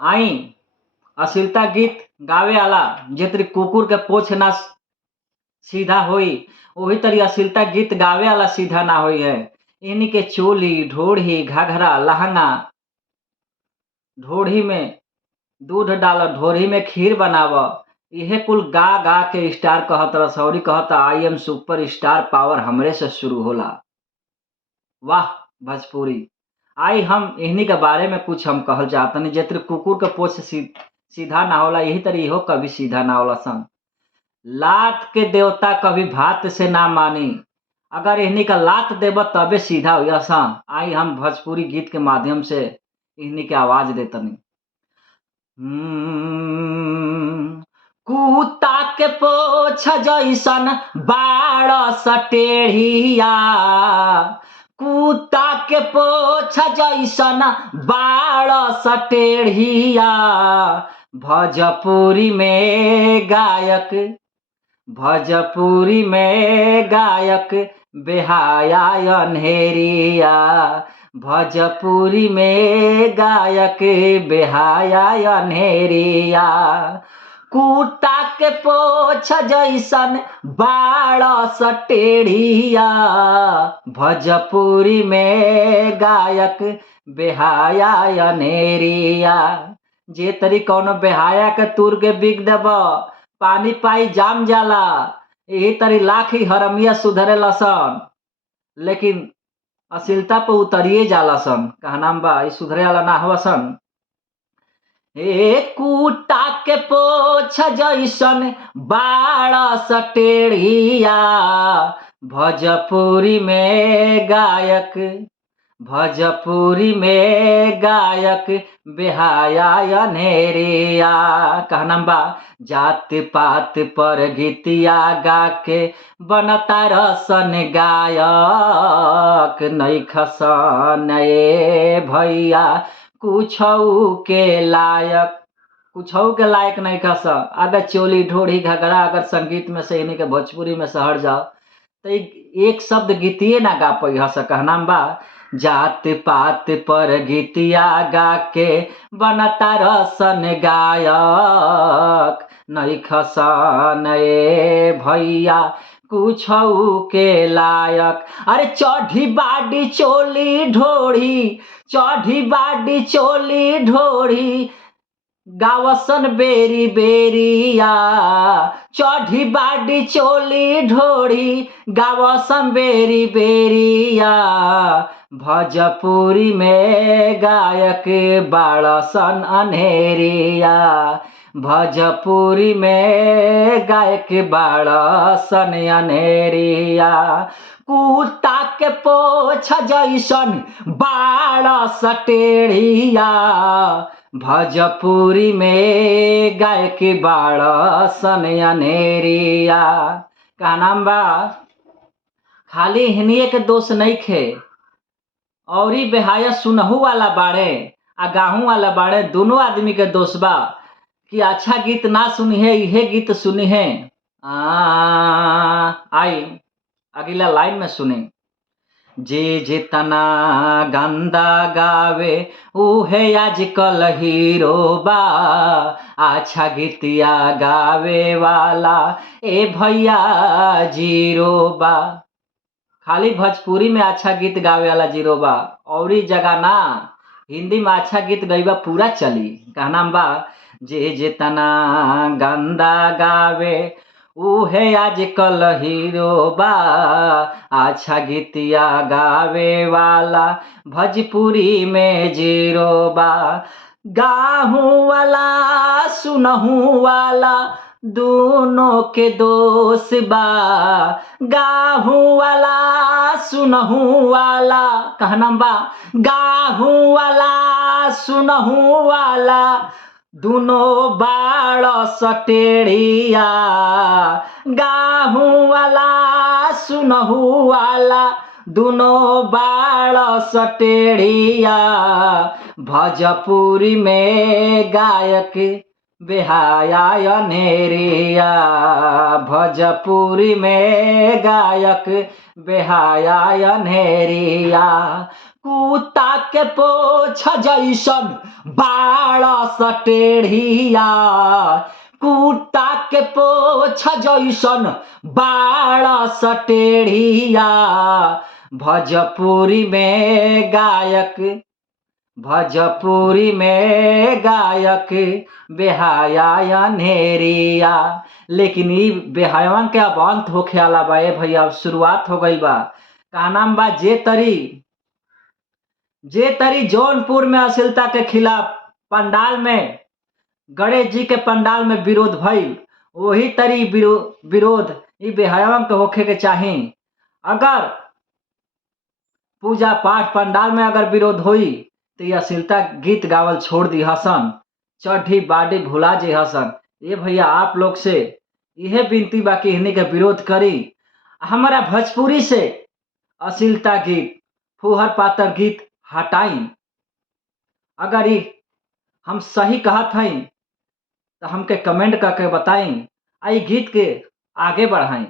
आई अश्लीलता गीत गावे आला जेतरी कुकुर के पोछ ना सीधा होई, वही तरी अश्लीलता गीत गावे आला सीधा ना होई है। इन्हीं के चोली ढोढ़ी घाघरा लहंगा, ढोढ़ी में दूध डाल ढोढ़ी में खीर बनाव, इहे कुल गा गा के स्टार कहत रस अउरी कहता I am super star power हमरे से शुरू होला। वाह भोजपुरी। आई हम इन्हीं के बारे में कुछ हम कहल चाहतनी जेतरी कुकुर के पोछ सीधा ना होला, यही तरी इहो कभी सीधा ना होला सन। लात के देवता कभी भात से ना मानी, अगर इन्हीं का लात देब तबे सीधा हुआ सन। आई हम भोजपुरी गीत के माध्यम से इन्हीं के आवाज देतनी। कुत्ता के पोछ जैसन बाड़ सटेढ़िया, कुत्ता के पोछ जैसन बाड़ सटेढ़िया, भोजपुरी में गायक, भोजपुरी में गायक बेहाया अनहेरिया, भोजपुरी में गायक बेहाया अनहेरिया। कुत्ता के पोछ जैसन बाड़ सटेढ़िया, भोजपुरी में गायक बेहाया अनहेरिया। जे तरी कौनो बेहाया के तुर के बिग देब पानी पाई जाम जाला, यही तरी लाख ही हरमिया सुधरे लसन, लेकिन अश्लीलता पे उतरिए जाला सन। कहनाम बा ई सुधरे वाला ना हुआ सन। ए कुत्ता के पोछ जैसन बाड़ सटेढ़िया, भोजपुरी में गायक, भोजपुरी में गायक बेहाया अनहेरिया। कहनाम बा जात पात पर गीतिया गा के बनता रसन गायक, नइखसन ए भैया कुछऊ के लायक, कुछऊ के लायक नहीं खस। अगर चोली ढोढ़ी घगरा अगर संगीत में से इन्हीं के भोजपुरी में सहर जाओ तो एक शब्द गीतिए ना गा पई हस। कहनाम बा जात पात पर गीतिया गा के बनता रसन गायक, नइखसन ए भैया कुछऊ के लायक। अरे चढ़ी बाडी चोली ढोढ़ी, चढ़ी बाडी चोली ढोढ़ी गावसन बेरी बेरिया, चढ़ी बाडी चोली ढोढ़ी गावसन बेरी बेरिया, भोजपुरी में गायक बाड़सन अनहेरिया, भोजपुरी में गायक बाड़सन अनहेरिया। कुत्ता के पोछ जैसन बाड़ सटेढ़िया, भोजपुरी में गायक बाड़सन अनहेरिया। कहनाम बा खाली हिनिए के दोष नहीं खे, औरी बेहाया सुनहू वाला बाड़े आ गाहू वाला बाड़े, दोनों आदमी के दोष बा कि अच्छा गीत ना सुनी है इहे गीत सुनी है। आई अगला लाइन में सुने। जे जितना गंदा गावे उहे आजकल हीरो बा, अच्छा गीतिया गावे वाला ए भैया जीरो बा। खाली भोजपुरी में अच्छा गीत गावे वाला जीरो बा, औरी जगह ना हिंदी में अच्छा गीत गईबा पूरा चली। कहनाम बा जे जितना गंदा गावे उहे आजकल हीरो बा, अच्छा गीतिया गावे वाला भोजपुरी में जीरो बा। गाहू वाला सुनहू वाला दोनों के दोष बा, गाहू वाला सुनहू वाला। कहनाम बा गाहू वाला सुनहू वाला दोनों बाड़ सटेढ़िया, गाहू वाला सुनहू वाला दोनों बाड़ सटेढ़िया, भोजपुरी में गायक बेहाया अनहेरिया, भोजपुरी में गायक बेहाया अनहेरिया। कुत्ता के पोछ जैसन बाड़ा सटेढ़िया, कुत्ता के पोछ जैसन बाड़ा सटेढ़िया, भोजपुरी में गायक, भोजपुरी में गायक बेहाया अनेरिया। लेकिन ई बेहायवन के अब अंत होखे वाला बा ए भैया, अब शुरुआत हो गई बा। का नाम बा जे तरी जौनपुर में अश्लीलता के खिलाफ पंडाल में, गणेश जी के पंडाल में विरोध भइल, वही तरी विरोध ई बेहायवन के होखे के चाही। अगर पूजा पाठ पंडाल में अगर विरोध होई तो ये अश्लीलता गीत गावल छोड़ दी हसन, चढ़ी बाडी भुला जे हसन। ये भैया आप लोग से यह विनती बा कि इन्हीं के विरोध करी। हमारा भोजपुरी से अश्लीलता गीत, फुहर पातर गीत हटाई। अगर ये हम सही कहत हई तो हमके कमेंट करके बताई, आई गीत के आगे बढ़ाई।